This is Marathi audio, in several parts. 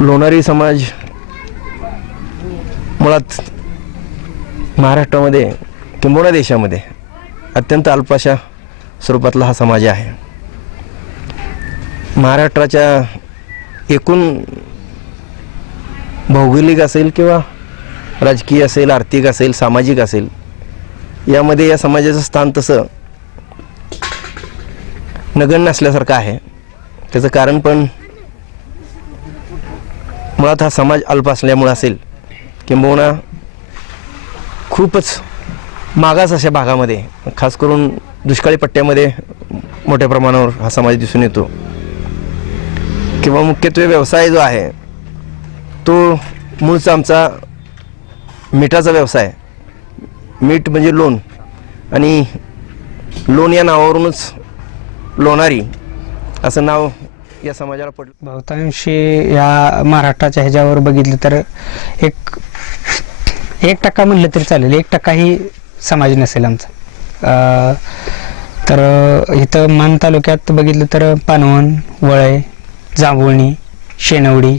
लोणारी समाज मुळात महाराष्ट्रामध्ये किंबहुना देशामध्ये अत्यंत अल्पशा स्वरूपातला हा समाज आहे. महाराष्ट्राच्या एकूण भौगोलिक असेल किंवा राजकीय असेल, आर्थिक असेल, सामाजिक असेल, यामध्ये या समाजाचं स्थान तसं नगण्य असल्यासारखं आहे. त्याचं कारण पण मुळात हा समाज अल्प असल्यामुळे असेल, किंबहुना खूपच मागास अशा भागामध्ये, खास करून दुष्काळी पट्ट्यामध्ये मोठ्या प्रमाणावर हा समाज दिसून येतो. किंवा मुख्यत्वे व्यवसाय जो आहे तो मूळचा आमचा मिठाचा व्यवसाय. मीठ म्हणजे लोण, आणि लोण या नावावरूनच लोणारी असं नाव या समाजाला पडलं. बहुतांशी या महाराष्ट्राच्या ह्याच्यावर बघितलं तर एक 1% म्हणलं तरी चालेल, 1% ही समाज नसेल आमचा. तर इथं मान तालुक्यात बघितलं तर पानवण, वळई, जांभुळणी, शेनवडी,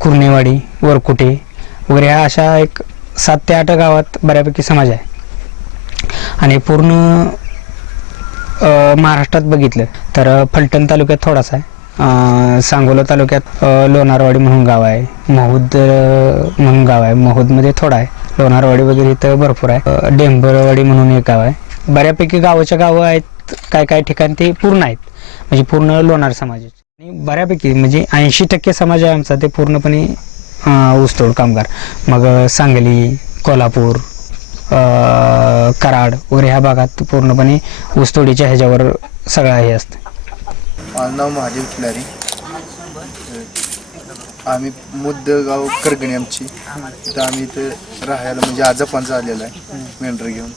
कुर्नेवाडी, वरकुटे वगैरे ह्या अशा एक 7 ते 8 गावात बऱ्यापैकी समाज आहे. आणि पूर्ण महाराष्ट्रात बघितलं तर फलटण तालुक्यात थोडासा आहे, सांगोला तालुक्यात लोणारवाडी म्हणून गाव आहे, महूद म्हणून गाव आहे, महूदमध्ये थोडा आहे, लोणारवाडी वगैरे इथं भरपूर आहे, डेंबरवाडी म्हणून एक गाव आहे. बऱ्यापैकी गावं आहेत, काय ठिकाणी ते पूर्ण आहेत, म्हणजे पूर्ण लोणार समाजाचे. आणि बऱ्यापैकी म्हणजे 80% समाज आहे आमचा ते पूर्णपणे ऊसतोड कामगार. मग सांगली, कोल्हापूर, कराड वगैरे ह्या भागात पूर्णपणे ऊसतोडीच्या ह्याच्यावर सगळं हे असतं. माझं नाव महादेव खिलारी. आम्ही मुद्दगाव करगणी आमची. इथं आम्ही इथं राहायला म्हणजे आजोबांचं आलेलं आहे मेंढरं घेऊन.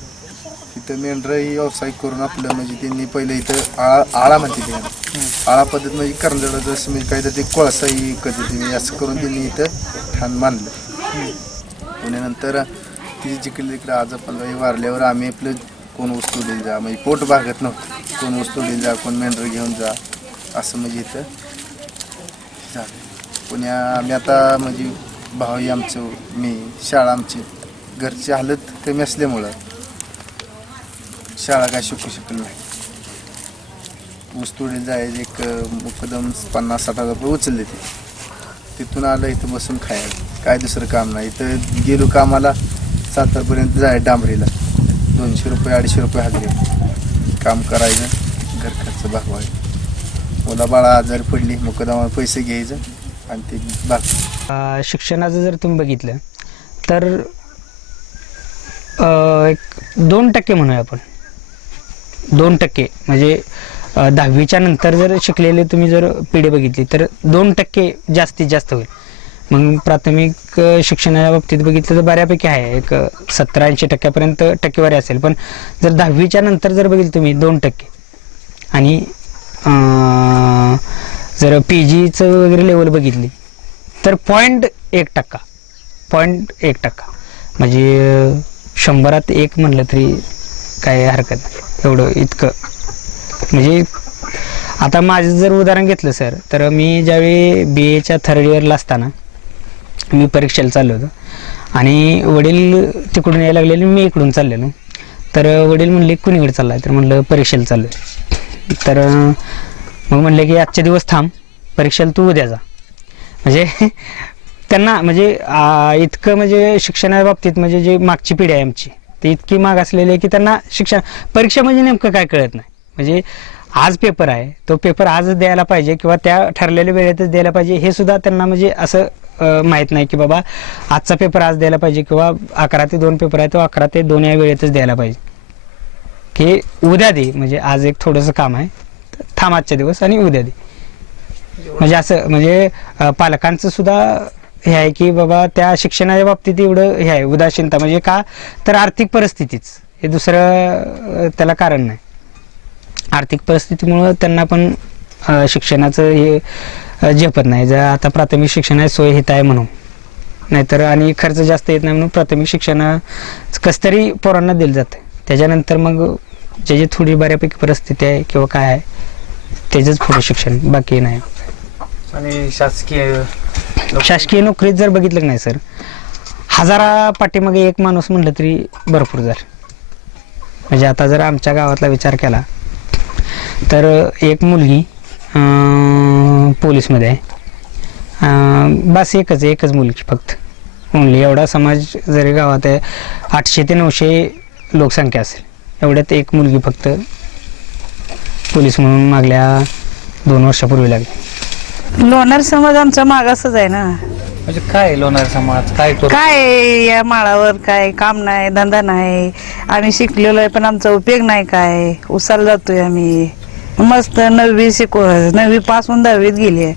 इथं मेंढरं ही व्यावसायिक करून आपलं म्हणजे त्यांनी पहिलं इथं आळा म्हणते ते आळा पद्धत म्हणजे करंजडाचं असं म्हणजे काही तर ते कोळसाई पद्धतीने असं करून त्यांनी इथं ठाण मानलं. पुण्यानंतर तिथे जिकडे तिकडे आजोबांना वारल्यावर आम्ही आपलं कोण ऊस तोडीला जा, म्हणजे पोट भागत नव्हतं, कोण ऊस तोडीला जा, कोण मेंढरं घेऊन जा, असं म्हणजे इथं झालं. पुण्या आम्ही आता म्हणजे भाऊ आमचं, मी, शाळा आमची घरची हालत कमी असल्यामुळं शाळा काय शिकू शकलो नाही. ऊस तोडीला जायचं एक मुकदम 50-60 हजार रुपये उचलले ते. तिथून आलं इथं बसून खायला, काय दुसरं काम नाही. इथं गेलो कामाला सातारपर्यंत जाय डांबरीला 200 रुपये 250 रुपये हजरी काम करायचं, घर खर्च भागवायचं. मुला बाळा आजारी पडली मुकदमावर पैसे घ्यायचं आणि ते भाग. शिक्षणाचं जर तुम्ही बघितलं तर एक 2% म्हणूया आपण, 2% म्हणजे 10वीच्या नंतर जर शिकलेले तुम्ही जर पिढी बघितली तर 2% जास्तीत जास्त होईल. मग प्राथमिक शिक्षणाच्या बाबतीत बघितलं तर बऱ्यापैकी आहे, एक 70-80% टक्केवारी असेल. पण जर 10वीच्या नंतर जर बघितलं तुम्ही 2%, आणि जर PGचं वगैरे लेवल बघितली तर 0.1%, 0.1% म्हणजे 100त 1 म्हणलं तरी काय हरकत नाही, एवढं इतकं. म्हणजे आता माझं जर उदाहरण घेतलं सर, तर मी ज्यावेळी BAच्या 3rd इयरला असताना मी परीक्षेला चाललो होतो आणि वडील तिकडून यायला लागलेले, मी इकडून चाललेलो. तर वडील म्हणले कुणीकडे चालला आहे, तर म्हणलं परीक्षेला चाललो आहे. तर मग म्हणले की आजचे दिवस थांब, परीक्षेला तू उद्या जा. म्हणजे त्यांना म्हणजे इतकं म्हणजे शिक्षणाच्या बाबतीत म्हणजे जे मागची पिढी आहे आमची ती इतकी माग असलेली आहे की त्यांना शिक्षण परीक्षा म्हणजे नेमकं काय कळत नाही. म्हणजे आज पेपर आहे, तो पेपर आजच द्यायला पाहिजे किंवा त्या ठरलेल्या वेळेतच द्यायला पाहिजे हे सुद्धा त्यांना म्हणजे असं माहीत नाही की बाबा आजचा पेपर आज द्यायला पाहिजे किंवा 11 ते 2 पेपर आहे तो 11 ते 2 या वेळेतच द्यायला पाहिजे, की उद्या दे, म्हणजे आज एक थोडंसं काम आहे, थांब आजच्या दिवस आणि उद्या दे. म्हणजे असं म्हणजे पालकांचं सुद्धा हे आहे की बाबा त्या शिक्षणाच्या बाबतीत एवढं हे आहे उदासीनता. म्हणजे का तर आर्थिक परिस्थितीच, हे दुसरं त्याला कारण नाही. आर्थिक परिस्थितीमुळं त्यांना पण शिक्षणाचं हे झेपत नाही. जर आता प्राथमिक शिक्षणाची सोय हित आहे म्हणून, नाहीतर आणि खर्च जास्त येत नाही म्हणून प्राथमिक शिक्षण कसं तरी पोरांना दिलं जातं. त्याच्यानंतर मग ज्याची थोडी बऱ्यापैकी परिस्थिती आहे किंवा काय आहे त्याचंच पुढे शिक्षण, बाकी नाही. आणि शासकीय शासकीय नोकरीत जर बघितलं की नाही सर, हजारा पाठीमागे एक माणूस म्हटलं तरी भरपूर झालं. म्हणजे आता जर आमच्या गावातला विचार केला तर एक मुलगी पोलीसमध्ये आहे. बस एकच मुलगी फक्त ओनली. एवढा समाज जरी गावात आहे, 800 ते 900 लोकसंख्या असेल, एवढ्यात एक मुलगी फक्त पोलीस म्हणून मागल्या 2 वर्षापूर्वी लागली. लोणार समाज आमचा मागासच आहे ना. म्हणजे काय लोणार समाज काय काय या माळावर काय काम नाही, धंदा नाही. आम्ही शिकलेलो आहे पण आमचा उपयोग नाही. काय उसाला जातोय आम्ही. मस्त 9वी पासून 10वीत गेली आहे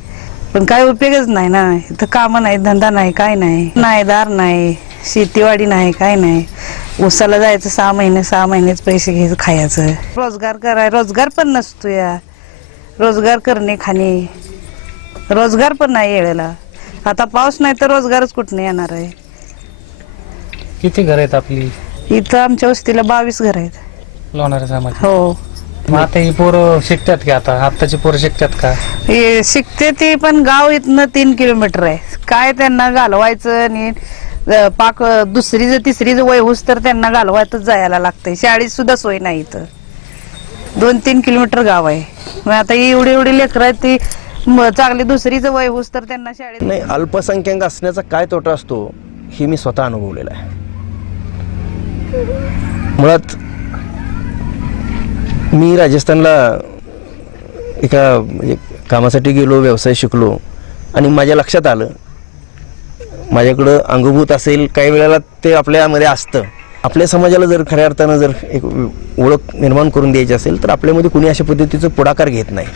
पण काय उपयोगच नाही ना. इथं कामं नाही, धंदा नाही, काय नाही दार नाही, शेतीवाडी नाही, काय नाही. उसाला जायचं 6 महिनेच पैसे घ्यायचं, खायचं. रोजगार पण नसतो या. रोजगार करणे खाणे, रोजगार पण नाही येळेला. आता पाऊस नाही तर रोजगारच कुठं येणार आहे. किती घर आहेत आपली इथं आमच्या वस्तीला 22 घर आहेत. लोणार समाज? हो. मग आता ही पोरं शिकतात का? आताची पोरं शिकतात का? हे शिकते ती पण गाव इथनं 3 किलोमीटर आहे. काय त्यांना घालवायचं आणि पाक दुसरीचं तिसरीचं वय होऊस तर त्यांना घालवायतच जायला लागतंय. शाळेत सुद्धा सोय नाही इथं. 2-3 किलोमीटर गाव आहे. मग आता एवढी लेकरं आहेत ती चांगली दुसरीचं वय होऊस तर त्यांना शाळेत. नाही, अल्पसंख्याक असण्याचा काय तोटा असतो हे मी स्वतः अनुभवलेलं आहे. मुळात मी राजस्थानला एका म्हणजे कामासाठी गेलो, व्यवसाय शिकलो आणि माझ्या लक्षात आलं, माझ्याकडं अंगभूत असेल काही वेळेला ते आपल्यामध्ये असतं. आपल्या समाजाला जर खऱ्या अर्थानं जर एक ओळख निर्माण करून द्यायची असेल तर आपल्यामध्ये कुणी अशा पद्धतीचं पुढाकार घेत नाही.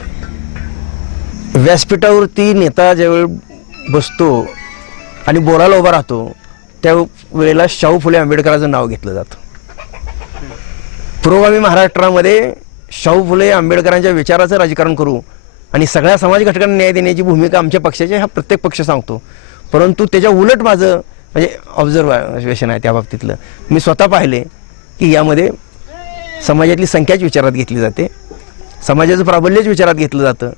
व्यासपीठावरती नेता ज्यावेळी बसतो आणि बोलायला उभा राहतो त्या वेळेला शाहू फुले आंबेडकरांचं नाव घेतलं जातं. पुरोगामी महाराष्ट्रामध्ये शाहू फुले आंबेडकरांच्या विचाराचं राजकारण करू आणि सगळ्या समाज घटकांना न्याय देण्याची भूमिका आमच्या पक्षाची, हा प्रत्येक पक्ष सांगतो. परंतु त्याच्या उलट माझं म्हणजे ऑब्झर्वेशन आहे त्या बाबतीतलं. मी स्वतः पाहिले की यामध्ये समाजातली संख्याच विचारात घेतली जाते, समाजाचं प्राबल्यच विचारात घेतलं जातं.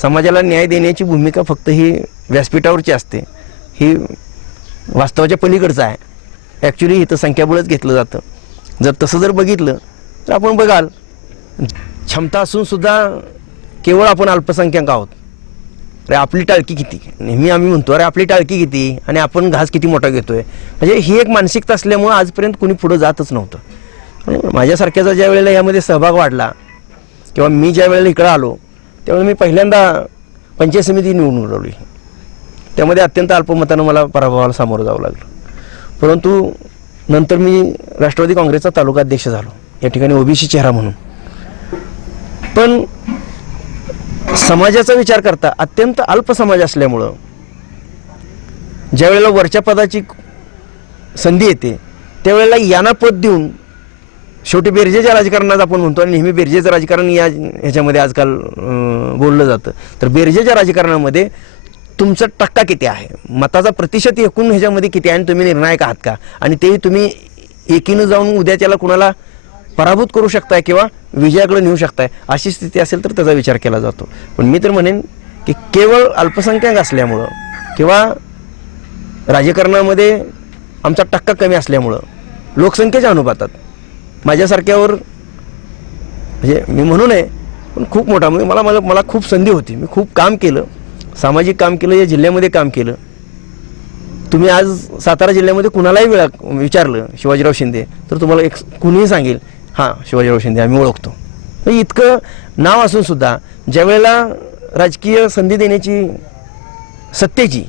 समाजाला न्याय देण्याची भूमिका फक्त ही व्यासपीठावरची असते, ही वास्तवाच्या पलीकडचं आहे. ॲक्च्युली इथं संख्याबळच घेतलं जातं. जर तसं जर बघितलं तर आपण बघाल, क्षमता असून सुद्धा केवळ आपण अल्पसंख्याक आहोत. अरे आपली टाळकी किती, नेहमी आम्ही म्हणतो अरे आपली टाळकी किती आणि आपण घास किती मोठा घेतोय. म्हणजे ही एक मानसिकता असल्यामुळं आजपर्यंत कुणी पुढं जातच नव्हतं. आणि माझ्यासारख्याचा ज्या वेळेला यामध्ये सहभाग वाढला किंवा मी ज्या वेळेला इकडं आलो त्यावेळेला मी पहिल्यांदा पंचायत समिती निवडून उडवली. त्यामध्ये अत्यंत अल्पमतानं मला पराभवाला सामोरं जावं लागलं. परंतु नंतर मी राष्ट्रवादी काँग्रेसचा तालुका अध्यक्ष झालो, या ठिकाणी ओबीसी चेहरा म्हणून. पण समाजाचा विचार करता अत्यंत अल्प समाज असल्यामुळं ज्या वेळेला वरच्या पदाची संधी येते त्यावेळेला यांना पद देऊन शेवटी बेरजेच्या राजकारणात आपण म्हणतो आणि नेहमी बेरजेचं राजकारण ह्याच्यामध्ये आजकाल बोललं जातं. तर बेरजेच्या राजकारणामध्ये तुमचा टक्का किती आहे, मताचा प्रतिशत एकूण ह्याच्यामध्ये किती आहे आणि तुम्ही निर्णायक आहात का, आणि तेही तुम्ही एकीनं जाऊन उद्या त्याला कुणाला पराभूत करू शकताय किंवा विजयाकडे नेऊ शकताय, अशी स्थिती असेल तर त्याचा विचार केला जातो. पण मी तर म्हणेन की केवळ अल्पसंख्याक असल्यामुळं किंवा राजकारणामध्ये आमचा टक्का कमी असल्यामुळं लोकसंख्येच्या अनुपातात माझ्यासारख्यावर म्हणजे मी म्हणू नये पण खूप मोठा म्हणजे मला खूप संधी होती. मी खूप काम केलं, सामाजिक काम केलं, या जिल्ह्यामध्ये काम केलं. तुम्ही आज सातारा जिल्ह्यामध्ये कुणालाही विचारलं शिवाजीराव शिंदे तर तुम्हाला एक कुणीही सांगेल हां शिवाजीराव शिंदे आम्ही ओळखतो. म्हणजे इतकं नाव असून सुद्धा ज्यावेळेला राजकीय संधी देण्याची सत्तेची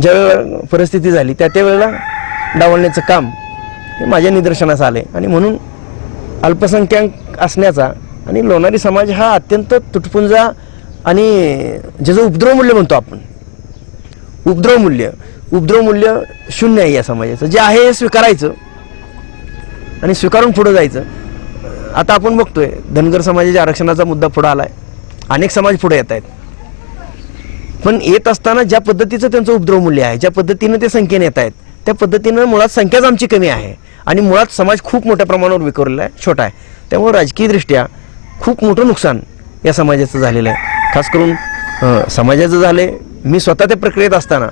ज्यावेळेला परिस्थिती झाली त्यावेळेला डावलण्याचं काम हे माझ्या निदर्शनास आले. आणि म्हणून अल्पसंख्याक असण्याचा आणि लोणारी समाज हा अत्यंत तुटपुंजा आणि ज्याचं उपद्रव मूल्य म्हणतो आपण, उपद्रव मूल्य शून्य आहे या समाजाचं. जे आहे हे स्वीकारायचं आणि स्वीकारून पुढं जायचं. आता आपण बघतोय धनगर समाजाच्या आरक्षणाचा मुद्दा पुढं आलाय, अनेक समाज पुढे येत आहेत. पण येत असताना ज्या पद्धतीचं त्यांचं उपद्रव मूल्य आहे, ज्या पद्धतीनं ते संख्येने येत आहेत त्या पद्धतीनं मुळात संख्याच आमची कमी आहे आणि मुळात समाज खूप मोठ्या प्रमाणावर विखुरलेला आहे, छोटा आहे. त्यामुळे राजकीयदृष्ट्या खूप मोठं नुकसान या समाजाचं झालेलं आहे. खास करून समाजाचं झालं आहे, मी स्वतः त्या प्रक्रियेत असताना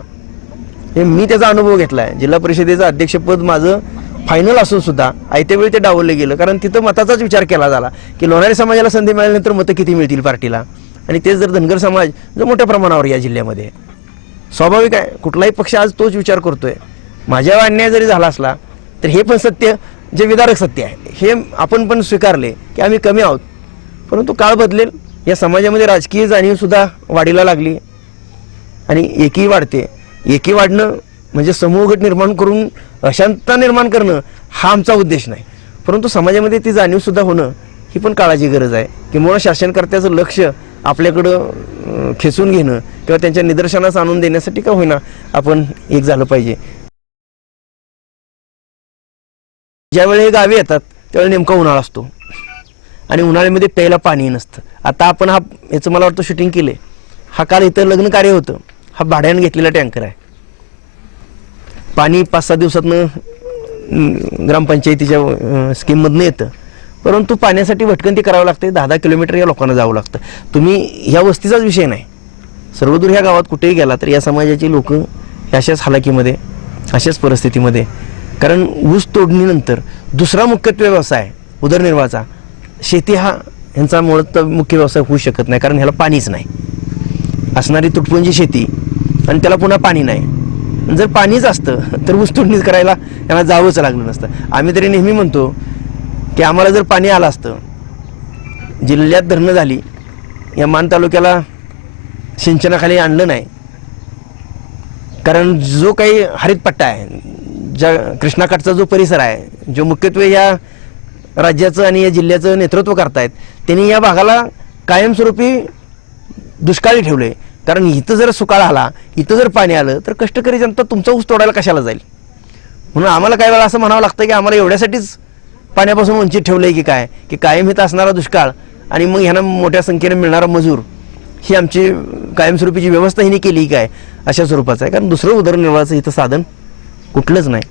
मी त्याचा अनुभव घेतला आहे. जिल्हा परिषदेचं अध्यक्षपद माझं फायनल असून सुद्धा आयत्या वेळी ते डावललं गेलं, कारण तिथं मताचाच विचार केला झाला की लोणारी समाजाला संधी मिळाल्यानंतर मतं किती मिळतील पार्टीला, आणि तेच जर धनगर समाज जो मोठ्या प्रमाणावर या जिल्ह्यामध्ये स्वाभाविक आहे, कुठलाही पक्ष आज तोच विचार करतोय. माझ्यावर अन्याय जरी झाला असला तर हे पण सत्य, जे विदारक सत्य आहे, हे आपण पण स्वीकारले की आम्ही कमी आहोत. परंतु काळ बदलेल, या समाजामध्ये राजकीय जाणीवसुद्धा वाढीला लागली आणि एकी वाढते. एकी वाढणं म्हणजे समूहगट निर्माण करून अशांतता निर्माण करणं हा आमचा उद्देश नाही, परंतु समाजामध्ये ती जाणीवसुद्धा होणं ही पण काळाची गरज आहे. किंवा शासनकर्त्याचं लक्ष आपल्याकडं खेचून घेणं किंवा त्यांच्या निदर्शनास आणून देण्यासाठी का होईना आपण एक झालं पाहिजे. ज्यावेळी हे गावी येतात त्यावेळी नेमका उन्हाळा असतो आणि उन्हाळ्यामध्ये प्यायला पाणी नसतं. आता आपण याचं मला वाटतं शूटिंग केले. हा काल इथं लग्न कार्य होतं, हा भाड्यानं घेतलेला टँकर आहे. पाणी 5-6 दिवसातनं ग्रामपंचायतीच्या स्कीममधनं येतं, परंतु पाण्यासाठी भटकंती करावं लागते. 10-10 किलोमीटर या लोकांना जावं लागतं. तुम्ही ह्या वस्तीचाच विषय नाही, सर्वदूर ह्या गावात कुठेही गेला तर या समाजाची लोक अशाच हालाकीमध्ये, अशाच परिस्थितीमध्ये, कारण ऊस तोडणीनंतर दुसरा मुख्यत्वे व्यवसाय उदरनिर्वाहाचा शेती हा ह्यांचा मुख्य व्यवसाय होऊ शकत नाही, कारण ह्याला पाणीच नाही. असणारी तुटपुंजी शेती आणि त्याला पुन्हा पाणी नाही. जर पाणीच असतं तर ऊस तोडणी करायला यांना जावंच लागलं नसतं. आम्ही तरी नेहमी म्हणतो की आम्हाला जर पाणी आलं असतं, जिल्ह्यात धरणं झाली, या मान तालुक्याला सिंचनाखाली आणलं नाही, कारण जो काही हरित पट्टा आहे, ज्या कृष्णाकाठचा जो परिसर आहे, जो मुख्यत्वे या राज्याचं आणि या जिल्ह्याचं नेतृत्व करतायत, त्यांनी या भागाला कायमस्वरूपी दुष्काळी ठेवले. कारण इथं जर सुकाळ आला, इथं जर पाणी आलं तर कष्टकरी जनता तुमचा ऊस तोडायला कशाला जाईल. म्हणून आम्हाला काही वेळा असं म्हणावं लागतं की आम्हाला एवढ्यासाठीच पाण्यापासून वंचित ठेवलं आहे की काय, की कायम इथं असणारा दुष्काळ आणि मग ह्यांना मोठ्या संख्येने मिळणारा मजूर ही आमची कायमस्वरूपीची व्यवस्था हिने केली काय, अशा स्वरूपाचं आहे. कारण दुसरं उदरनिर्वाहाचं इथं साधन कुठलंच नाही.